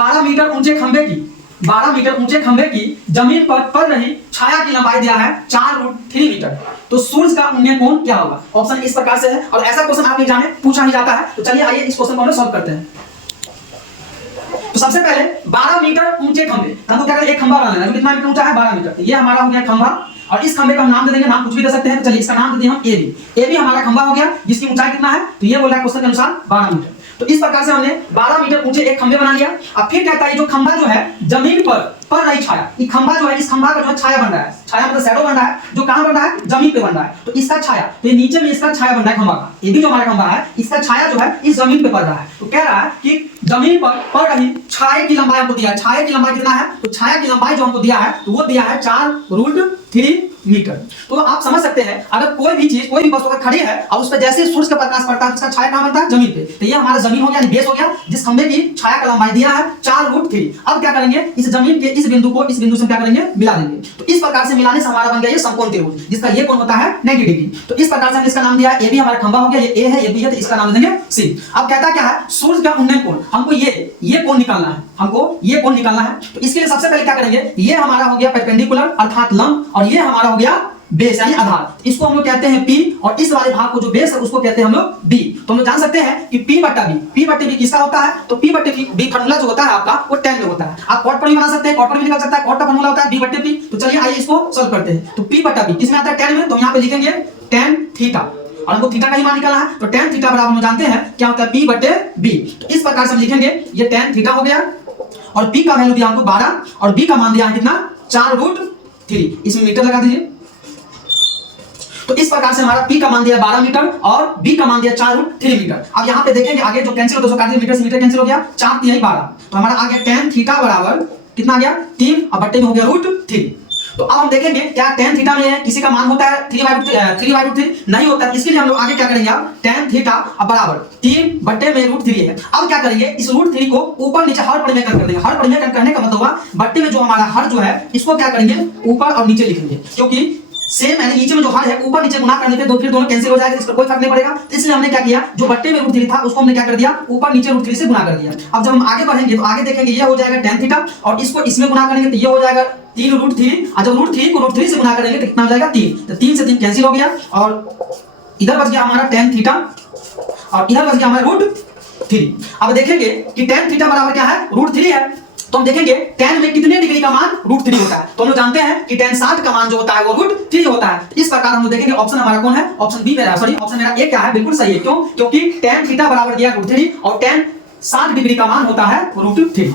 12 metre ऊंचे खंबे की 12 मीटर ऊंचे खंबे की जमीन पर पड़ रही छाया की लंबाई दिया है 4√3 मीटर। तो सूर्य का उन्नयन कोण क्या होगा? ऑप्शन इस प्रकार से है और ऐसा क्वेश्चन आपके एग्जाम में पूछा ही जाता है। तो चलिए आइए इस क्वेश्चन को हम सॉल्व करते हैं। तो सबसे पहले 12 मीटर ऊंचे खंबे, हमको क्या करें, एक खंबा बनाना है। कितना मीटर ऊंचा है? 12 मीटर। ये हमारा हो गया खंबा और इस खंबे का हम नाम दे देंगे, नाम कुछ भी दे सकते हैं। तो चलिए इसका नाम दे दिए हम ए बी। ए बी हमारा खंबा हो गया जिसकी ऊंचाई कितना है? तो ये बोल रहा है क्वेश्चन के अनुसार 12 मीटर। तो इस प्रकार से हमने 12 मीटर ऊंचे एक खंबे बना लिया। अब फिर कहता है जो खंबा जो है जमीन पर पड़ रही छाया, ये खंबा जो है इस खंबा का जो है छाया बन रहा है। छाया मतलब शैडो बन रहा है, जो कहां बन रहा है? जमीन पे बन रहा है। तो इसका छाया, तो ये नीचे में इसका छाया बन रहा है खंबा का। ये भी जो हमारा खंबा है इसका छाया जो है इस जमीन पे पड़ रहा है। तो कह रहा है कि जमीन पर पड़ रही छाया की लंबाई हमको दिया है। छाया की लंबाई कितना है? तो छाया की लंबाई जो हमको दिया है तो वो दिया है 4√3 मीटर। तो आप समझ सकते हैं अगर कोई भी चीज, कोई भी वस्तु अगर खड़ी है और उस पर जैसे सूरज का प्रकाश पड़ता है उसका छाया कहां बनता है? जमीन पे। तो ये हमारा जमीन हो गया, बेस हो गया, जिस खंबे की छाया का लंबाई दिया है 4√3। अब क्या करेंगे, इस जमीन के इस बिंदु को इस बिंदु से क्या करेंगे? मिला देंगे। तो इस प्रकार से मिलाने से हमारा बन गया ये समकोण त्रिभुज, जिसका ये कोण होता है 90 डिग्री। तो इस प्रकार से हमने इसका नाम दिया है, ये भी हमारा खंबा हो गया, ये ए है, ये बी है, तो इसका नाम देंगे सी। अब कहता क्या है? सूर्य का उन्नयन कोण, हमको ये कोण निकालना है, हमको ये कोण निकालना है। तो इसके लिए सबसे पहले क्या करेंगे, ये हमारा हो गया परपेंडिकुलर अर्थात लंब और ये हमारा हो गया बेस यानी आधार। इसको हम लोग कहते हैं P और इस वाले भाग को जो बेस है उसको कहते हैं हम लोग B। तो हम लोग जान सकते हैं कि P/B किसका होता है? तो P/B फार्मूला जो होता है आपका वो tan में होता है। आप कॉट पर भी बना सकते हैं, कॉट पर भी निकाल सकता है, कॉट का फार्मूला होता है B/P। तो चलिए आइए इसको सॉल्व करते हैं। तो P/B किसमें आता है? tan में। तो यहाँ पे लिखेंगे tan थीटा और हमको थीटा का ही मान निकालना है। तो tan थीटा बराबर हम जानते हैं क्या होता है? P/B। तो इस प्रकार से हम लिखेंगे ये tan थीटा हो गया और P का वैल्यू दिया हमको 12 और B का मान दिया है कितना? 4√3। इसमें मीटर लगा दीजिए। तो इस प्रकार से हमारा P का मान दिया 12 मीटर और B का मान दिया 4√3 मीटर। अब यहाँ पे देखेंगे आगे जो कैंसिल हो 200 काट दिए, मीटर से मीटर कैंसिल हो गया, 4 3 12। तो हमारा आ गया tan थीटा बराबर कितना आ गया? 3 और बट्टे में हो गया √3। तो अब हम देखेंगे क्या tan थीटा में किसी का मान होता है 3/√3? नहीं होता है। इसके लिए हम लोग आगे क्या करेंगे, tan थीटा बराबर 3 बट्टे में √3 है। अब क्या करेंगे, इस √3 को ऊपर नीचे हर परिमेय कर देंगे। हर परिमेय करने का मतलब हुआ बट्टे में जो हमारा हर जो है इसको क्या करेंगे? ऊपर और नीचे लिखेंगे, क्योंकि सेम यानी नीचे में जो हर है ऊपर नीचे गुना करने पे फिर दोनों कैंसिल हो जाएगा, इसका कोई फर्क नहीं पड़ेगा। तो इसलिए हमने क्या किया, जो बट्टे में √3 था उसको हमने क्या कर दिया? ऊपर नीचे √3 से गुना कर दिया। अब जब हम आगे बढ़ेंगे तो आगे देखेंगे ये हो जाएगा tan थीटा और इसको इसमें गुना करेंगे तो ये हो जाएगा 3√3 और जब √3 को √3 से गुना करेंगे तो कितना हो जाएगा? 3। तो 3 से 3 कैंसिल हो गया और इधर बच गया हमारा tan थीटा और इधर बच गया हमारा √3। अब देखेंगे कि tan थीटा बराबर क्या है? √3 है। तो हम देखेंगे tan में कितने डिग्री का मान? √3 होता है। तो हम लोग जानते हैं कि tan 60 का मान जो होता है वो √3 होता है। इस प्रकार हम लोग देखेंगे ऑप्शन हमारा कौन है? ऑप्शन बी मेरा, सॉरी ऑप्शन मेरा ए क्या है? बिल्कुल सही है। क्यों? क्योंकि tan थीटा बराबर दिया √3 और tan 60 डिग्री का मान होता है √3।